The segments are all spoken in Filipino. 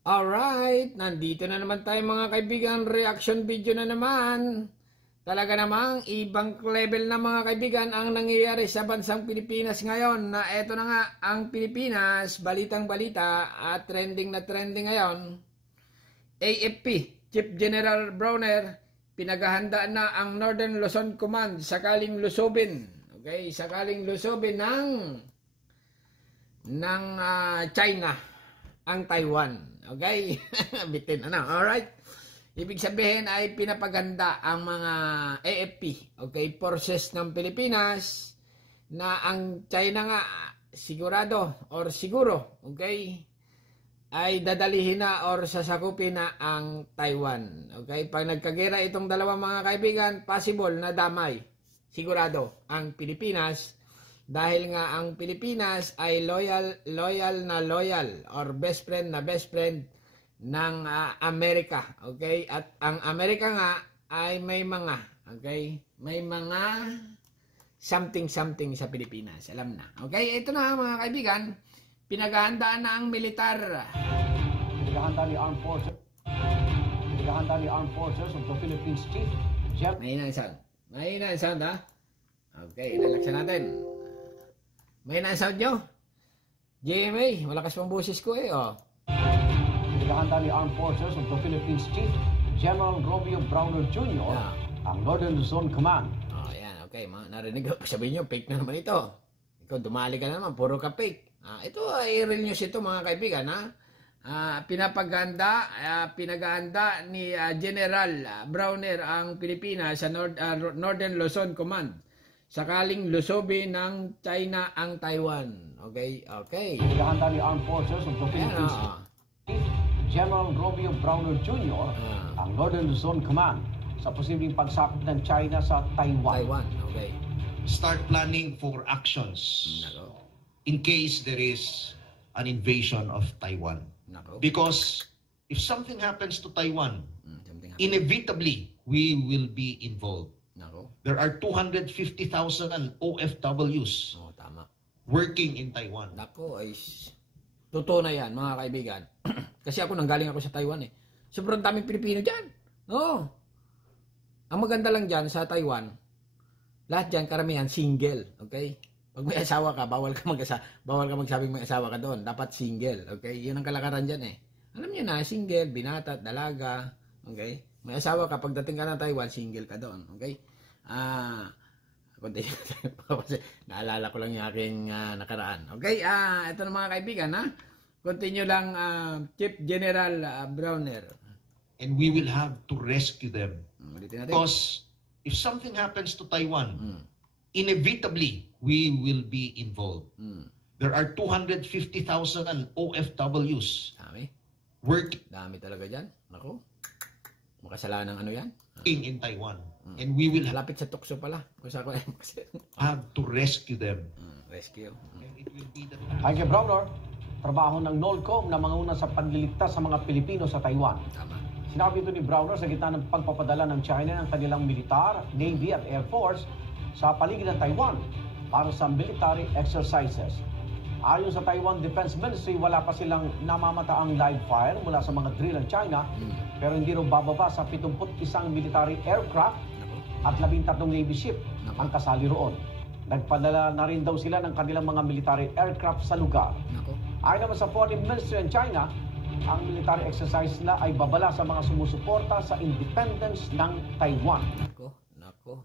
Alright, nandito na naman tayo mga kaibigan, reaction video na naman. Talaga namang ibang level na mga kaibigan ang nangyayari sa bansang Pilipinas ngayon na eto na nga ang Pilipinas, balitang balita at trending na trending ngayon. AFP, Chief General Browner, pinaghahandaan na ang Northern Luzon Command sakaling lusubin. Okay, sakaling lusubin ng China ang Taiwan. Okay? Bitin na. Alright? Ibig sabihin ay pinapaganda ang mga AFP, okay, forces ng Pilipinas na ang China nga sigurado or siguro, okay, ay dadalihin na or sasakupin na ang Taiwan. Okay? Pag nagkagera itong dalawang mga kaibigan, possible na damay. Sigurado ang Pilipinas. Dahil nga ang Pilipinas ay loyal or best friend ng Amerika, okay? At ang Amerika nga ay may mga, okay? May mga something sa Pilipinas, alam na. Okay, ito na mga kaibigan, pinaghahandaan na ang militar. Pinaghahandaan ni Armed Forces of the Philippines Chief General. Mahina ang sound, ha? Okay, lalaksan natin. May na-sound nyo? GMA, malakas pang boses ko eh, oh. Pinaghahandaan ni Armed Forces of the Philippines Chief General Romeo Browner Jr. Ang Northern Luzon Command. Oh, yan, okay. Narinig ko, sabihin nyo, fake na naman ito. Ikaw, dumali ka na naman, puro ka fake. Ito ay real news ito, mga kaibigan, ha? Pinaghahanda ni General Browner ang Pilipinas sa Northern Luzon Command. Sakaling lusubin ng China ang Taiwan. Okay, okay. Pinaghahandaan ni Armed Forces of the Philippines Chief General Romeo Browner Jr. Ang Northern Luzon Command sa posibleng pagsakop ng China sa Taiwan. Taiwan, okay. Start planning for actions in case there is an invasion of Taiwan. Because if something happens to Taiwan, inevitably we will be involved. There are 250,000 OFWs working in Taiwan. Nako, ay totoo na yan, mga kaibigan. Kasi ako nanggaling ako sa Taiwan eh. Sobrang daming Pilipino dyan. Oo. Ang maganda lang dyan sa Taiwan, lahat dyan karamihan single. Okay? Pag may asawa ka, bawal ka magsabing may asawa ka doon. Dapat single. Okay? Yun ang kalakaran dyan eh. Alam niyo na, single, binata, dalaga. Okay? May asawa ka, pagdating ka ng Taiwan, single ka doon. Okay? Naalala ko lang yung aking nakaraan. Okay? Ito na mga kaibigan, ha? Continue lang, Chief General Browner. And we will have to rescue them. Because if something happens to Taiwan, inevitably, we will be involved. There are 250,000 OFWs. Dami talaga dyan. Naku. Makasalanan ano yan? In Taiwan. And we will lapit sa tukso pala. Have to rescue them. Rescue. Thank you, Browner. Trabaho ng NOLCOM na manguna sa panliligtas sa mga Pilipino sa Taiwan. Tama. Sinabi ito ni Browner sa gitna ng pagpapadala ng China ng kanilang militar, Navy at Air Force sa paligid ng Taiwan para sa military exercises. Ayon sa Taiwan Defense Ministry, wala pa silang namamataang live fire mula sa mga drill ng China, pero hindi raw bababa sa 71 military aircraft at 13 Navy ship ang kasali roon. Nagpadala na rin daw sila ng kanilang mga military aircraft sa lugar. Ayon naman sa Foreign Ministry ng China, ang military exercise nila ay babala sa mga sumusuporta sa independence ng Taiwan. Nako.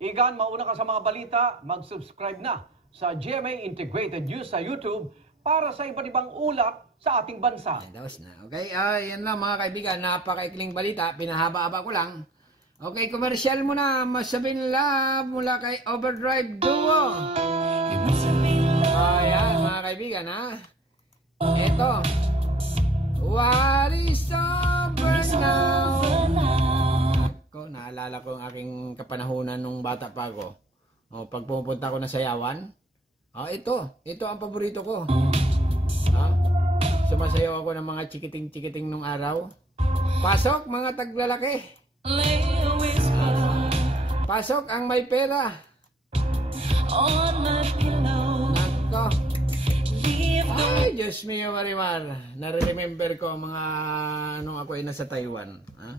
Igan, mauna ka sa mga balita, mag-subscribe na sa GMA Integrated News sa YouTube para sa iba't ibang ulat sa ating bansa. Tapos na. Okay, yan lang mga kaibigan, napakaikling balita, pinahaba-haba ko lang. Okay, commercial muna, Masabing Love mula kay Overdrive Duo. Ayan mga kaibigan, ha? Ito. What is over now? Naalala ko ang aking kapanahunan nung bata pa ako. Pag pupunta ko na sayawan, ito ang paborito ko. Sumasayaw ako ng mga chikiting nung araw. Pasok mga taglalaki. Pasok ang may pera. Nako. Ay, Diyos mio, Marimar. Nare-remember ko ang mga nung ako ay nasa Taiwan. Ha?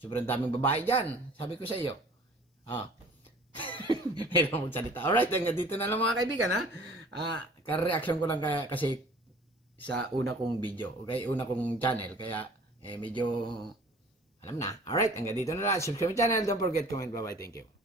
Sobrang daming babae dyan. Sabi ko sa iyo. Ah. Pero magsalita. Alright, hanggang dito na lang mga kaibigan, ha? Ka-reaction ko lang kasi sa una kong video, okay? Una kong channel. Kaya, medyo, alam na. Alright, hanggang dito na lang. Subscribe channel. Don't forget, comment. Bye-bye. Thank you.